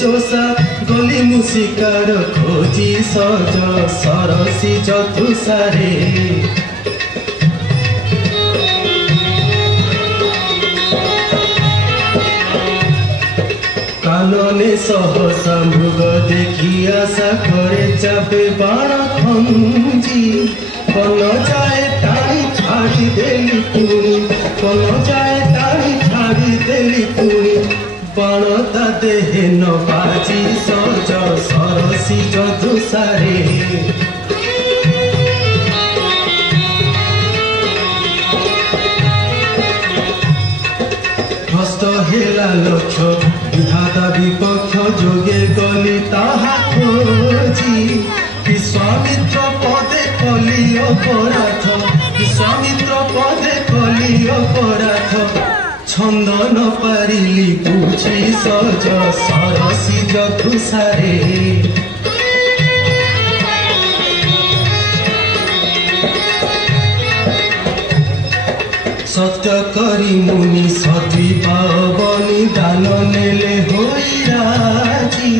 जोसा गली मुशिकार खोजी सज सरसी चतुसारे कानने सहसा मृग देखी आशा करे चापे बाण खंजी कन जाए टाणी छाड़ी देली पुणी कन जाए टाणी छाड़ी देली पुणी बाण ता देहे न बाजी सज सरसी चतुसारे हस्त हेला लक्ष्य विधाता विपक्ष जोगे गली ताहा खोजी विश्वामित्र पदे कली अपराध विश्वामित्र पदे कली अपराध छंद न पारिली बुझी सज सरसी चतुसारे सत्य करी मुनि सती पावनी दान नेले होई राजी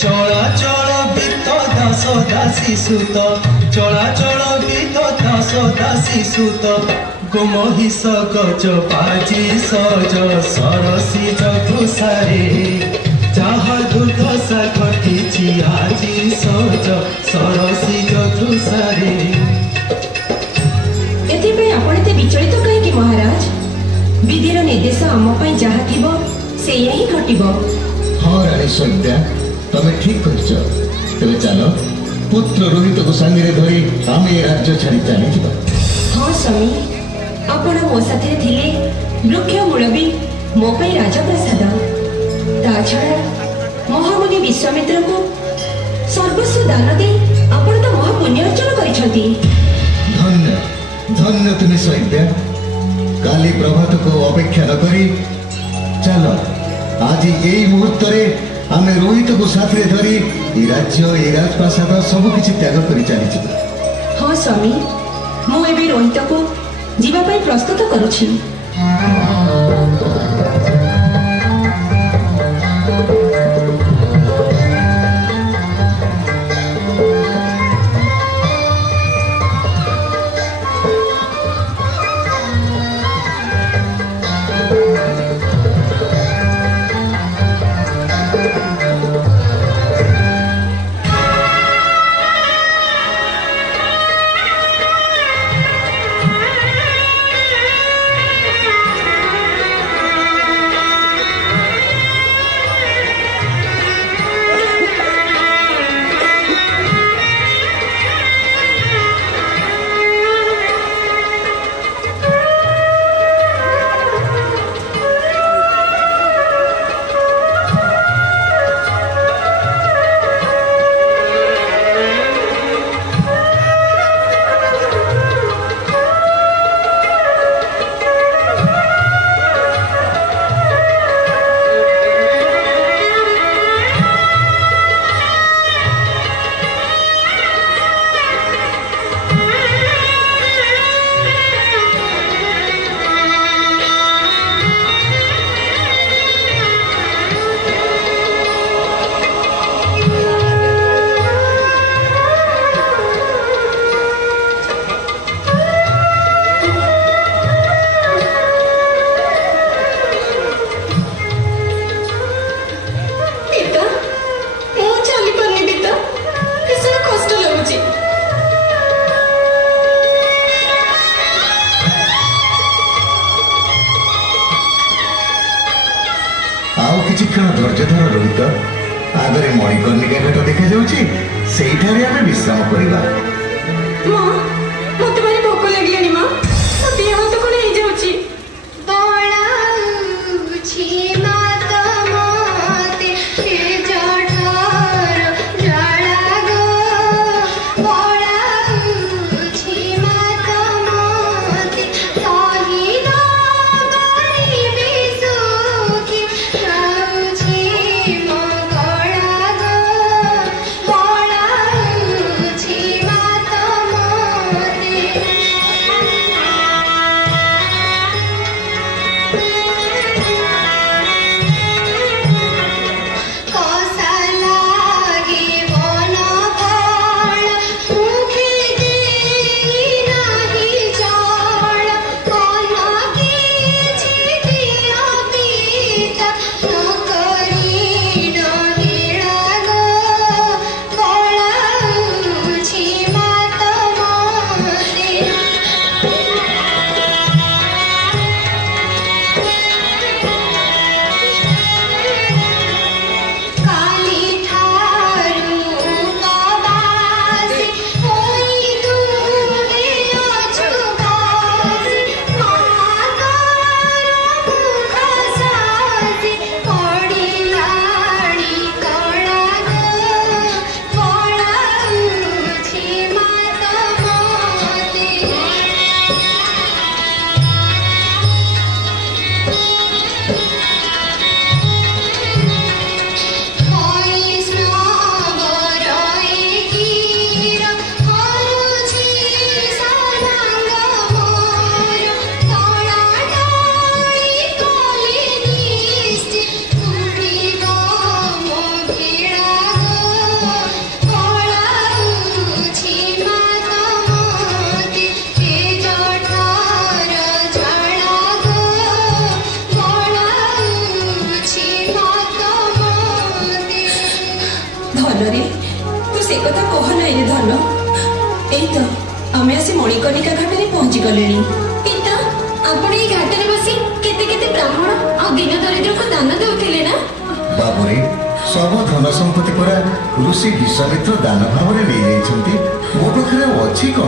चलाचल बीत दास दासी सुत चलाचल बीत दास दासी सुत गोमहिष गज बाजी सज सरसी चतुसारे जहा दुर्दशा घटी आजी सज सरसी चतुसारे विचलित कहीं महाराज विधिर निर्देश आम जहा थिबो से ही घटिबो। हाँ रानी सत्या तमे ठीक कहिछ तेरे चल पुत्र रोहित को संगे धरी आम ए राज्य छाड़ी चली जिबा। हाँ स्वामी आपण मो साथे थिले वृक्ष मूल भी मो पई राजप्रसाद ता छड़ा महामुनि विश्वामित्र को सर्वस्व दान दे आपण तो महापुण्य अर्जन करिसथि। धन्य धन्य तुम्हें सैद्या काली प्रभात को अपेक्षा न करी चलो आज यही मुहूर्त आम रोहित को साथ धरी राज्य ए राजप्रासाद सब किसी त्याग कर चली। हाँ स्वामी मु एबे रोहित को जीवा प्रस्तुत करुछि। धैर्य धर रोहित आगे मणिकर्णिका घाट देखा जाऊँगी से विश्राम करवा। मत भारी भोक लगे माँ देह हाथ कौन हो जाऊँगी ଧନରେ ତୁ ସେ କଥା କହ ନାହିଁ ରେ ଧନ। ଏଇ ତ ଆମେ ଆସି ମଣିକର୍ଣ୍ଣିକା ଘାଟରେ ପହଞ୍ଚି ଗଲେଣି। ପିତା ଆପଣ ଏଇ ଘାଟରେ ବସି କେତେ କେତେ ବ୍ରାହ୍ମଣ ଆଉ ଦୀନ ଦରିଦ୍ରଙ୍କୁ ଦାନ ଦେଉଥିଲେ ନା? ବାବୁରେ ସବୁ ଧନ ସମ୍ପତ୍ତି ପରା ଋଷି ବିଶ୍ୱାମିତ୍ର ଦାନ ଭାବରେ ନେଇଯାଇଛନ୍ତି। ମୋ ପାଖରେ ଅଛି କଣ?